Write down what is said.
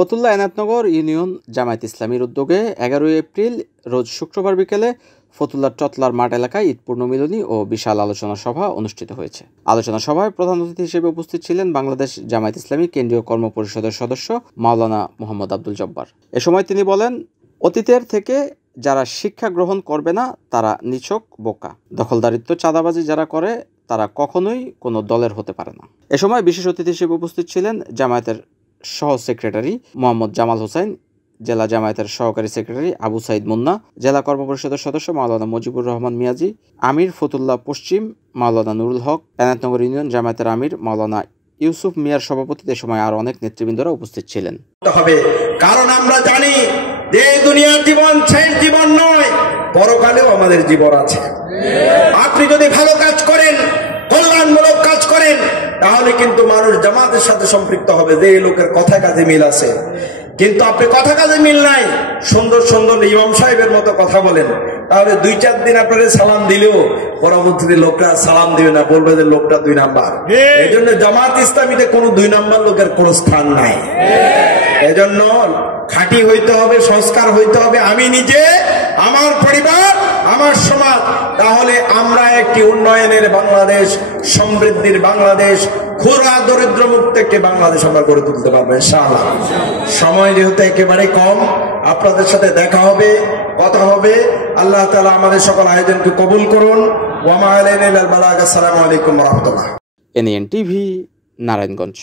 Fatullah এনায়তনগর union Jamaat ইসলামীর উদ্যোগে 11 April রোজ শুক্রবার বিকেলে ফতুল্লার টতলার মাঠ এলাকায় ঈদ পূর্ণমিলনী ও বিশাল আলোচনা সভা অনুষ্ঠিত হয়েছে। আলোচনা সভায় প্রধান অতিথি হিসেবে উপস্থিত ছিলেন বাংলাদেশ জামায়াত ইসলামী কেন্দ্রীয় কর্ম পরিষদের সদস্য মাওলানা মোহাম্মদ আব্দুল জব্বার। এ সময় তিনি বলেন, অতীতের থেকে যারা শিক্ষা গ্রহণ করবে না তারা নিছক বোকা। দখলদারিত্ব, চাঁদাবাজি যারা করে তারা কখনোই কোনো দলের হতে পারে না। এ সময় বিশেষ অতিথি হিসেবে উপস্থিত ছিলেন জামায়াতের সহ সেক্রেটারি মোহাম্মদ জামাল হোসেন, জেলা জামায়াতের সহকারী সেক্রেটারি আবু সাইদ মুন্না, জেলা কর্ম পরিষদের সদস্য মাওলানা মুজিবুর রহমান মিয়াজি, আমির ফতুল্লা পশ্চিম মাওলানা নুরুল হক, এনায়তনগর ইউনিয়ন জামায়াতের আমির মাওলানা ইউসুফ মিয়ার সভাপতিত্বে সময় আরো অনেক নেতৃবৃন্দরা উপস্থিত ছিলেন। কারণ আমরা জানি যে দুনিয়ার জীবন শেষ জীবন নয়, পরকালেও আমাদের জীবন আছে। আপনি যদি ভালো কাজ করেন, কল্যাণমূলক কাজ করেন, তাহলে কিন্তু মানুষ জামাতের সাথে সম্পৃক্ত হবে যে এই লোকের কথা কাজে মিল আছে। কিন্তু আপনি কথা কাজে মিল নাই, সুন্দর সুন্দর ইমাম সাহেবের মতো কথা বলেন, তাহলে 2-4 দিন আপনারা সালাম দিলেও পরবর্তীতে লোকটা সালাম দিবে না, বলবে যে লোকটা 2 নাম্বার। এই জন্য জামাত ইসলামীতে কোনো 2 নাম্বার লোকের কোনো স্থান নাই। এজন্য খাঁটি হইতে হবে, সংস্কার হইতে হবে। আমি নিজে, আমার পরিবার, আমার সমাজ, তাহলে আমরা একটি উন্নয়নের বাংলাদেশ, সমৃদ্ধির বাংলাদেশ, ক্ষুধা দরিদ্র মুক্ত একটি বাংলাদেশ আমরা গড়ে তুলতে পারবো ইনশাআল্লাহ। সময় যেহেতু একেবারে কম, আপনাদের সাথে দেখা হবে, কথা হবে। আল্লাহ তাআলা আমাদের সকল আয়োজনকে কবুল করুন। ওয়া মা আলাইনা ইল্লাল বালাগ। আসসালামু আলাইকুম ওয়া রাহমাতুল্লাহ। NN TV, Narayanganj.